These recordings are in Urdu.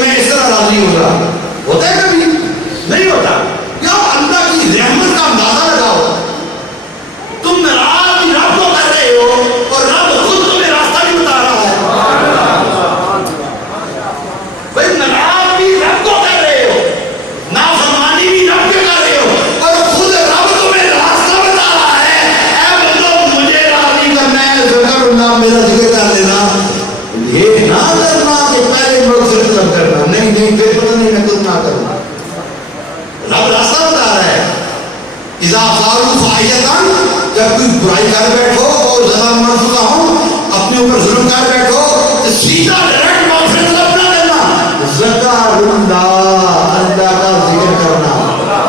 کہ میں اس طرح راضی ہو رہا. ہوتا ہے کبھی؟ نہیں ہوتا. یا اللہ کی رحمت کا اندازہ لگاؤ. تم ناراض بھی رب کو کر رہے ہو اور رب خود تمہیں راستہ بھی بتا رہا ہے. بھائی ناراض بھی رب کو کر رہے ہو, نافرمانی بھی رب کے کر رہے ہو اور خود رب تمہیں راستہ بتا رہا ہے. اے بندو مجھے راضی کرنا ہے, ذکر اللہ میرا ذکر کر لینا. یہ نہ کرنا کہ پہلے مغفرت طلب کرنا, نہیں نہیں پھر پتہ نہیں میں کچھ نہ کروں. رب راستہ بتا رہا ہے. اذا فعلوا فاحشة, جب کوئی برائی کر بیٹھو اور ظلم منفوذہ ہو, اپنے اوپر ظلم کر بیٹھو تو سیدھا ڈائریکٹ مغفرت طلب نہ کرنا, ذکر اللہ اللہ کا ذکر کرنا.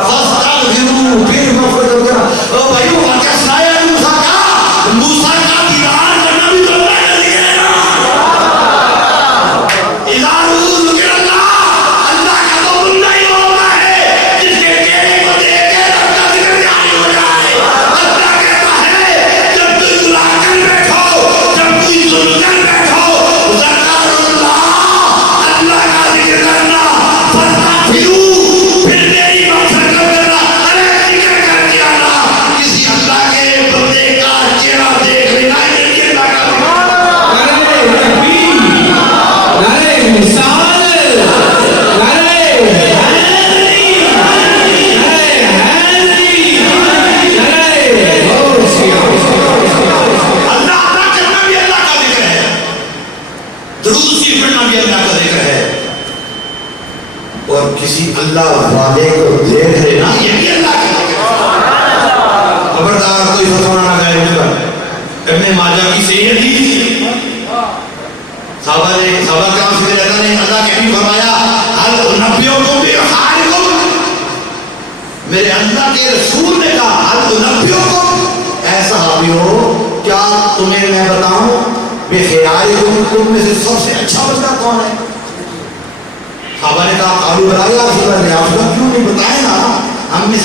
فاستغفروا, پھر مغفرت طلب کرنا. او بھائیو واقعہ سنایا موسیٰ کا, موسیٰ کا دیدار کرنا بھی تو اللہ کا ذکر ہے نا. اذا ذکر اللہ, اللہ کا تو بندہ ہی ہوتا ہے جس کے چہرے کو دیکھ کے رب کا ذکر جاری ہو جائے. اللہ کہتا ہے جب کوئی گناہ کر بیٹھو, جب کوئی ظلم کر بیٹھو, ذکر اللہ اللہ کا ذکر کرنا. فاستغفروا, پھر میری مغفرت کرنا. ارے ذکر کر کے آنا, کسی اللہ کے بندے کا چہرہ دیکھ لینا, یہ بھی اللہ کا ذکر. نعرہ تکبیر, نعرہ رسالت, نعرہ حیدری, نعرہ حیدری, نعرہ غوثیہ. اللہ ادا کرنا بھی اللہ کا ذکر ہے, درود شریف پڑھنا بھی اللہ کا ذکر ہے, اور کسی اللہ والے کو دیکھ لینا یہ بھی اللہ کا ذکر ہے. خبردار کوئی فتویٰ نہ کرے مجھ پر. ابن ماجہ کی صحیح حدیث, صحابہ کرام سے اللہ نے اللہ کے بھی فرمایا حل نبیوں بھی خالقم, میرے اللہ کے رسول نے کہا حل نبیوں, اے صحابیوں کیا تمہیں میں بتاؤں بے خیالکم, تم میں سے سب سے اچھا بندہ کون ہے؟ صحابہ نے کہا قالوا بلا یا رسول اللہ, کیوں نہیں بتائے نا, ہم